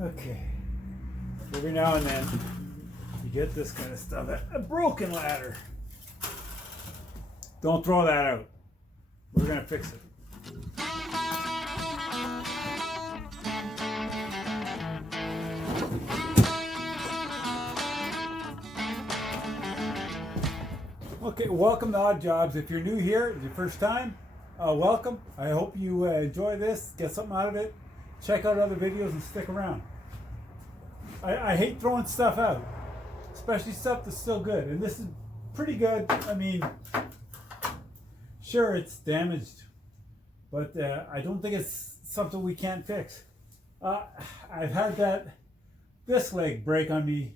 Okay. Every now and then you get this kind of stuff. A broken ladder. Don't throw that out. We're gonna fix it. Okay, welcome to Odd Jobs. If you're new here, it's your first time, welcome. I hope you enjoy this, get something out of it. Check out other videos and stick around. I hate throwing stuff out, especially stuff that's still good. And this is pretty good. I mean, sure, it's damaged, but I don't think it's something we can't fix. I've had this leg break on me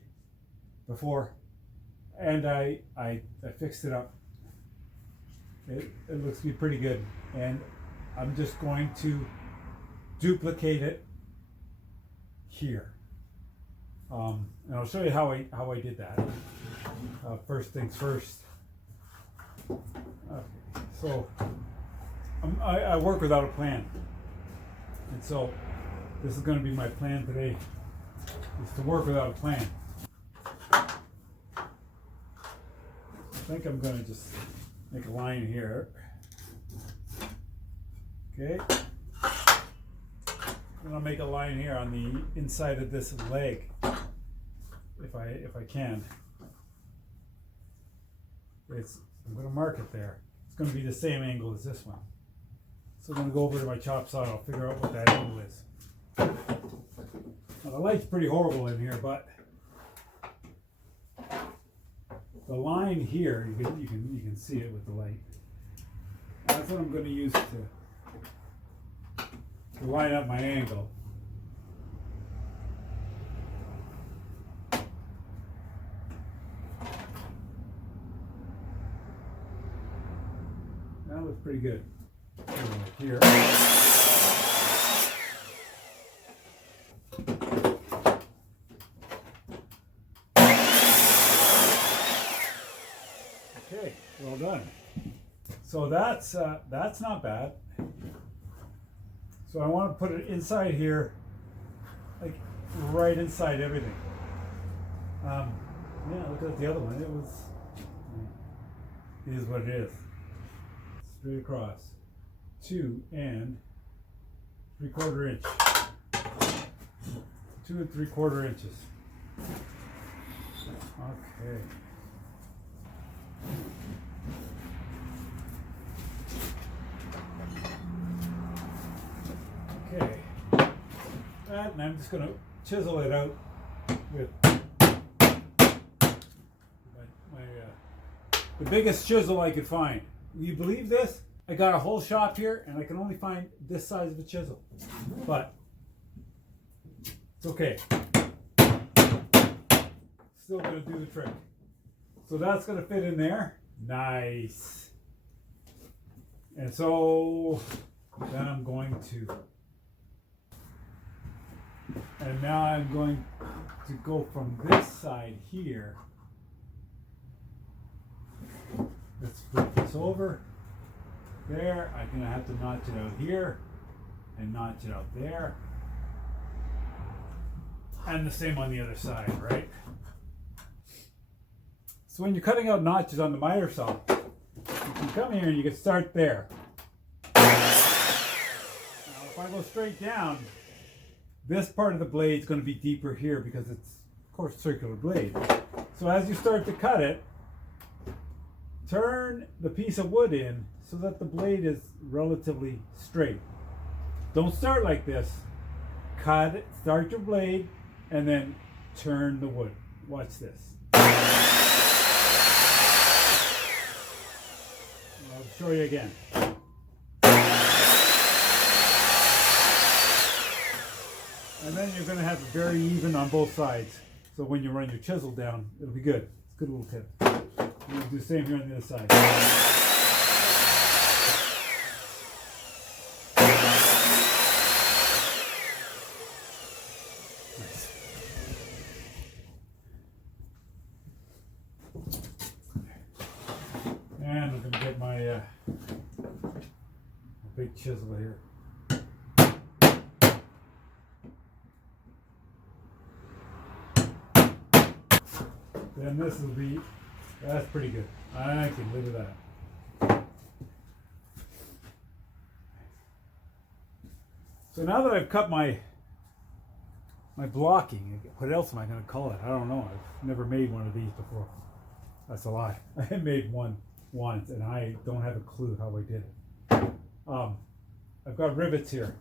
before, and I fixed it up. It looks to be pretty good, and I'm just going to duplicate it here. And I'll show you how I did that. First things first. So I work without a plan, and so this is going to be my plan today, is to work without a plan. I think I'm going to just make a line here. Okay. And I'll make a line here on the inside of this leg, if I can. I'm going to mark it there. It's going to be the same angle as this one. So I'm going to go over to my chop saw and I'll figure out what that angle is. Now the light's pretty horrible in here, but the line here, you can see it with the light. That's what I'm going to use to line up my angle. That looks pretty good. Here. Okay, well done. So that's not bad. So I want to put it inside here, like right inside everything. Yeah, look at the other one. It is what it is. Straight across. 2 and 3/4 inch. 2 and 3/4 inches. Okay. Okay, and I'm just going to chisel it out with the biggest chisel I could find. Will you believe this? I got a whole shop here and I can only find this size of a chisel, but it's okay. Still going to do the trick. So that's going to fit in there. Nice. And so then I'm going to, and now I'm going to go from this side here. Let's flip this over. There, I'm going to have to notch it out here and notch it out there. And the same on the other side, right? So when you're cutting out notches on the miter saw, you can come here and you can start there. Now if I go straight down, this part of the blade is going to be deeper here because it's, of course, circular blade. So as you start to cut it, turn the piece of wood in so that the blade is relatively straight. Don't start like this. Cut it, start your blade, and then turn the wood. Watch this. I'll show you again. And then you're going to have it very even on both sides. So when you run your chisel down, it'll be good. It's a good little tip. We'll do the same here on the other side. Nice. And I'm going to get my big chisel here. then this will be, that's pretty good. I can live with that. So now that I've cut my blocking, what else am I going to call it? I don't know. I've never made one of these before. That's a lie. I made one once and I don't have a clue how I did it. I've got rivets here.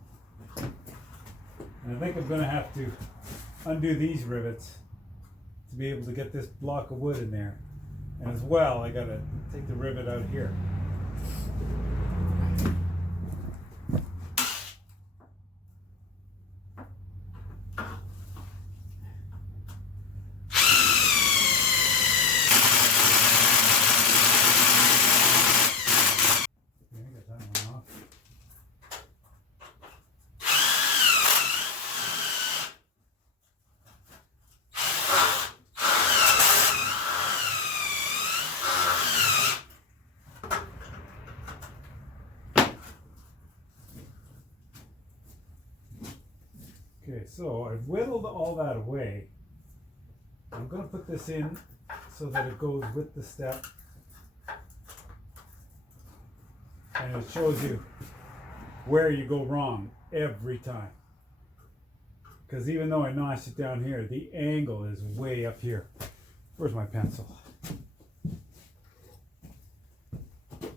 And I think I'm going to have to undo these rivets to be able to get this block of wood in there. And as well, I got to take the rivet out here. Okay, so I've whittled all that away. I'm going to put this in so that it goes with the step. And it shows you where you go wrong every time. Because even though I notched it down here, the angle is way up here. Where's my pencil? So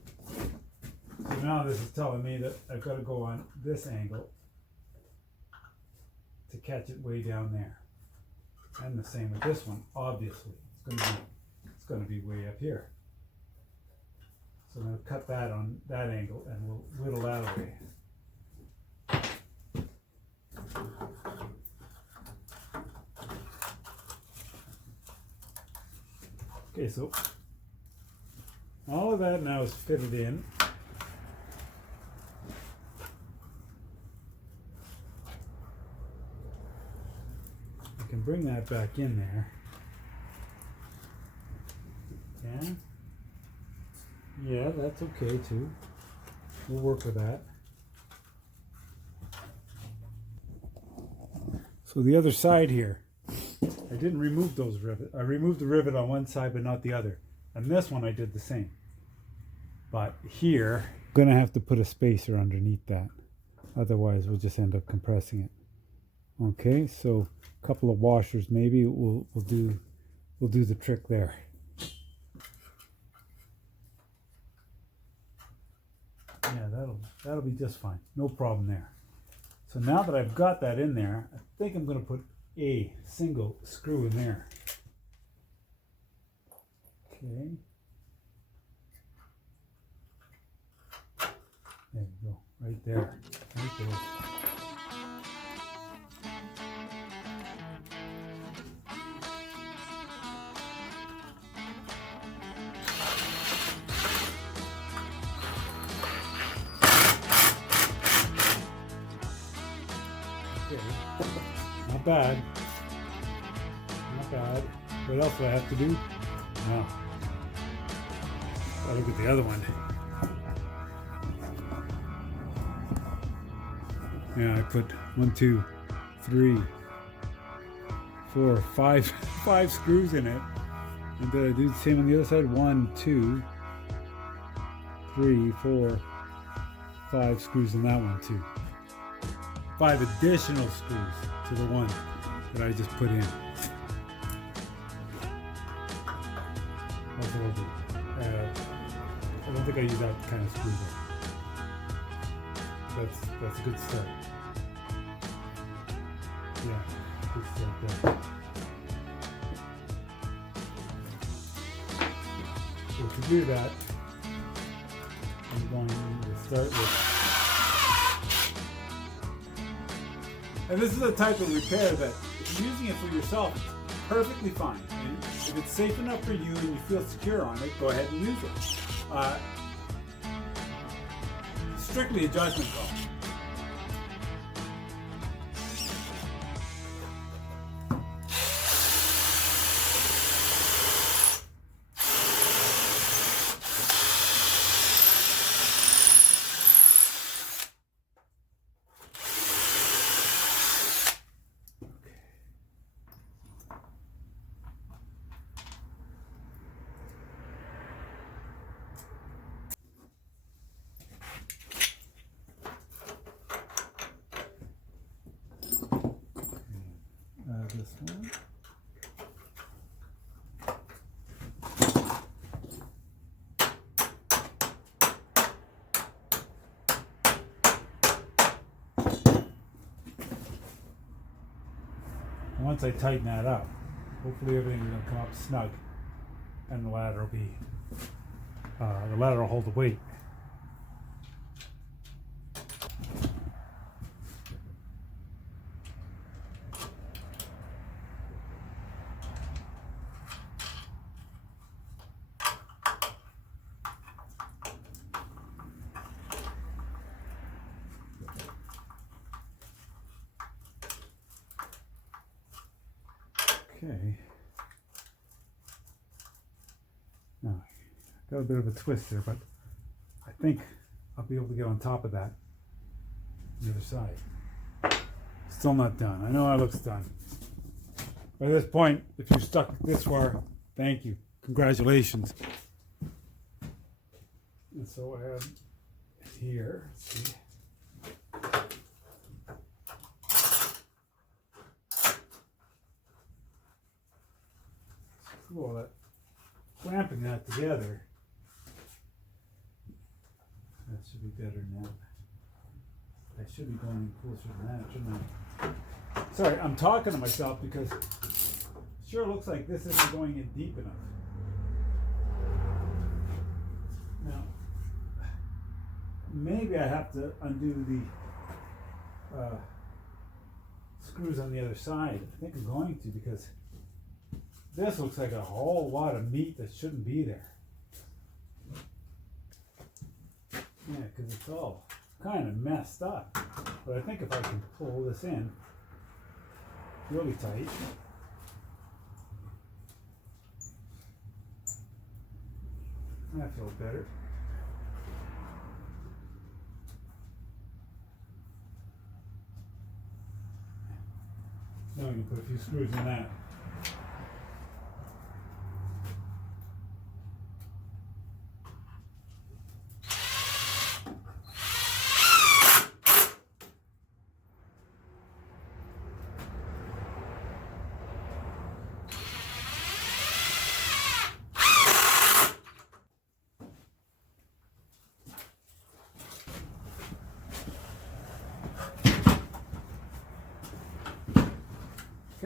now this is telling me that I've got to go on this angle to catch it way down there. And the same with this one, obviously. It's going to be way up here. So I'm going to cut that on that angle and we'll whittle that away. Okay, so all of that now is fitted in. I can bring that back in there. Yeah. Yeah, that's okay too. We'll work with that. So the other side here, I didn't remove those rivets. I removed the rivet on one side but not the other. And this one I did the same. But here, I'm gonna have to put a spacer underneath that. Otherwise we'll just end up compressing it. Okay, so a couple of washers maybe we'll do the trick there. Yeah, that'll be just fine. No problem there. So now that I've got that in there, I think I'm going to put a single screw in there. Okay. There you go. Right there. Right there. Not bad. Not bad. What else do I have to do? No. I'll look at the other one. Yeah, I put 1, 2, 3, 4, 5, 5 screws in it. And did I do the same on the other side? 1, 2, 3, 4, 5 screws in that one too. 5 additional screws to the one that I just put in. That's what I'll do. I don't think I use that kind of screw though. That's a good start. Yeah, good start there. So to do that, I'm going to start with. And this is a type of repair that if you're using it for yourself, it's perfectly fine. And if it's safe enough for you and you feel secure on it, go ahead and use it. Strictly a judgment call. this one. And once I tighten that up, hopefully everything's going to come up snug, and the ladder will be, the ladder will hold the weight. Okay. Now, got a bit of a twist there, but I think I'll be able to get on top of that on the other side. Still not done. I know it looks done. By this point, if you're stuck this far, thank you. Congratulations. And so I have here, let's see. All that clamping that together. That should be better than that. I should be going closer than that, shouldn't I? Sorry, I'm talking to myself because it sure looks like this isn't going in deep enough. Now, maybe I have to undo the screws on the other side. I think I'm going to, because this looks like a whole lot of meat that shouldn't be there. Yeah, because it's all kind of messed up. But I think if I can pull this in really tight, that feels better. Now we can put a few screws in that.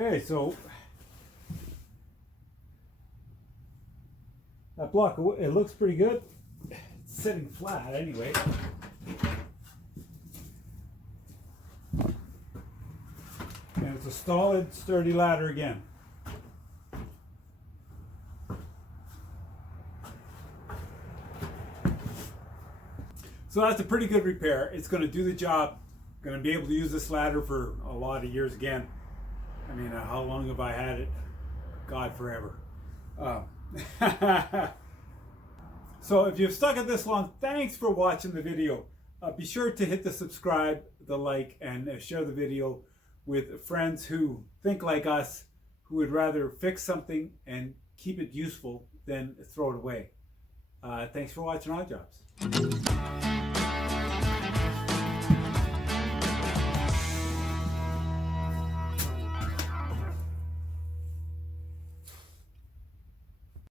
Okay, so that block, it looks pretty good. It's sitting flat anyway. And it's a solid, sturdy ladder again. So that's a pretty good repair. It's going to do the job. Going to be able to use this ladder for a lot of years again. I mean, how long have I had it? God, forever. So if you've stuck it this long, thanks for watching the video. Be sure to hit the subscribe, the like, and share the video with friends who think like us, who would rather fix something and keep it useful than throw it away. Thanks for watching Odd Jobs.